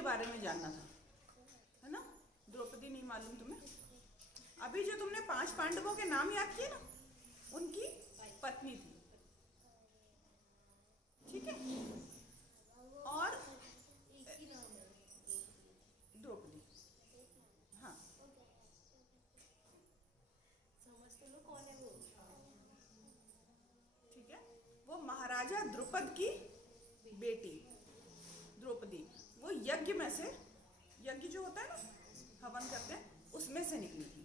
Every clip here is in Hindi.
के बारे में जानना था, है ना। द्रौपदी नहीं मालूम तुम्हें। अभी जो तुमने 5 पांडवों के नाम याद किए ना, उनकी पत्नी थी, ठीक है। और द्रौपदी, हाँ ठीक है। वो महाराजा द्रुपद की बेटी द्रौपदी, वो यज्ञ में से, यज्ञ जो होता है ना, हवन करते हैं, उसमें से निकली थी।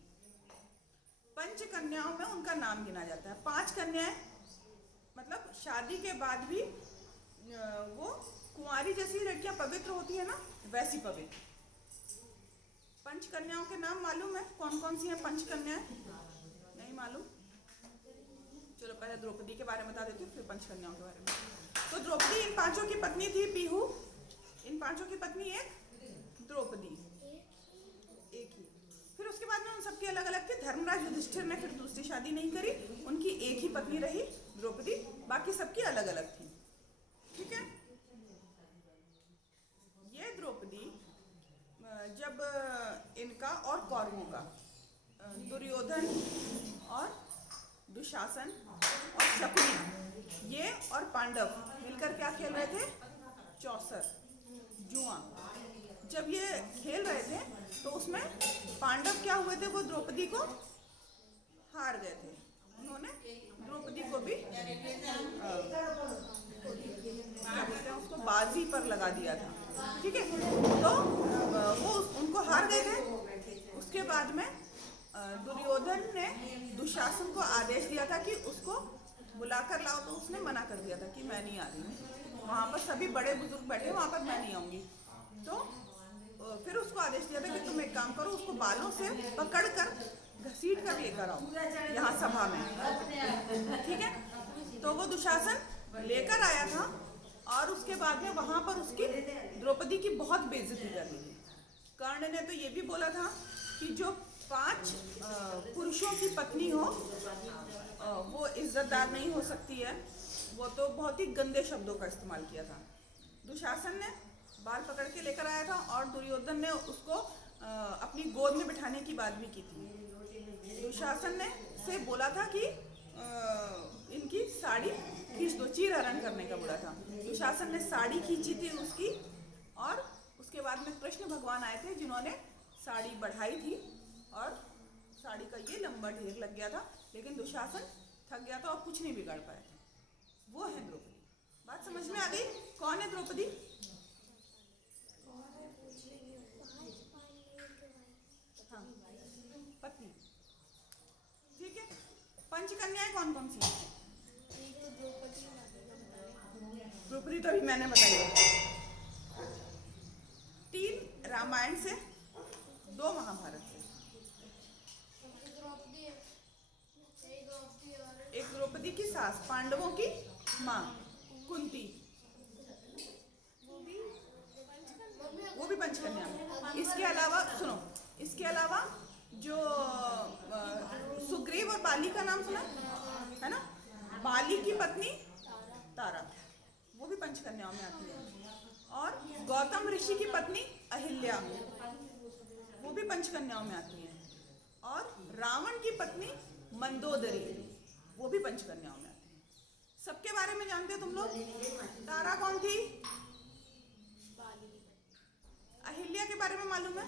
5 कन्याओं में उनका नाम गिना जाता है। 5 कन्याएं मतलब शादी के बाद भी वो कुंवारी जैसी लड़कियां पवित्र होती है ना, वैसी पवित्र। 5 कन्याओं के नाम मालूम है? कौन कौन सी हैं 5 कन्याएं? नहीं मालूम? चलो पहले द्रौपदी के बारे में बता देती हूँ, फिर 5 कन्याओं के बारे में। तो द्रौपदी इन 5 की पत्नी थी। पीहू इन 5 की पत्नी, एक द्रौपदी, एक ही। फिर उसके बाद में उन सबकी अलग अलग थी। धर्मराज युधिष्ठिर ने फिर दूसरी शादी नहीं करी, उनकी एक ही पत्नी रही द्रौपदी, बाकी सबकी अलग अलग थी, ठीक है। ये द्रौपदी जब इनका और कौरवों का, दुर्योधन और दुशासन और शकुनी, ये और पांडव मिलकर क्या खेल रहे थे? चौसर, जुआ। जब ये खेल रहे थे तो उसमें पांडव क्या हुए थे? वो द्रौपदी को हार गए थे। उन्होंने द्रौपदी को भी क्या बोलते हैं उसको, बाजी पर लगा दिया था, ठीक है। तो वो उनको हार गए थे। उसके बाद में दुर्योधन ने दुशासन को आदेश दिया था कि उसको बुलाकर लाओ, तो उसने मना कर दिया था कि मैं नहीं आ रही हूँ। वहाँ पर सभी बड़े बुजुर्ग बैठे, वहाँ पर मैं नहीं आऊँगी। तो फिर उसको आदेश दिया था कि तुम एक काम करो, उसको बालों से पकड़ कर घसीट कर लेकर आओ यहाँ सभा में, ठीक है। तो वो दुशासन लेकर आया था और उसके बाद में वहाँ पर उसकी द्रौपदी की बहुत बेइज्जती कर दी थी। कर्ण ने तो ये भी बोला था कि जो 5 पुरुषों की पत्नी हो वो इज्जतदार नहीं हो सकती है। वो तो बहुत ही गंदे शब्दों का इस्तेमाल किया था। दुशासन ने बाल पकड़ के लेकर आया था और दुर्योधन ने उसको अपनी गोद में बिठाने की बात भी की थी। दुशासन ने से बोला था कि इनकी साड़ी खींच दो, चीरहरण करने का बोला था। दुशासन ने साड़ी खींची थी उसकी, और उसके बाद में कृष्ण भगवान आए थे जिन्होंने साड़ी बढ़ाई थी और साड़ी का ये लंबा ढेर लग गया था, लेकिन दुशासन थक गया था और कुछ नहीं बिगाड़ पाया था। वो है द्रौपदी। बात समझ में आ गई? कौन है द्रौपदी? हाँ, पत्नी, ठीक है। 5 कन्याएं कौन कौन सी? द्रौपदी तो अभी मैंने बताई है। 3 रामायण से, 2 महाभारत से। एक द्रौपदी की सास, पांडवों की माँ कुंती, वो भी 5 कन्या। इसके अलावा सुनो, इसके अलावा जो सुग्रीव और बाली का नाम सुना है ना, बाली की पत्नी तारा, वो भी 5 कन्याओं में आती है। और गौतम ऋषि की पत्नी अहिल्या, वो भी 5 कन्याओं में आती है। और रावण की पत्नी मंदोदरी, वो भी 5 कन्याओं में आती है। सबके बारे में जानते हो तुम लोग? तारा कौन थी? अहिल्या के बारे में मालूम है?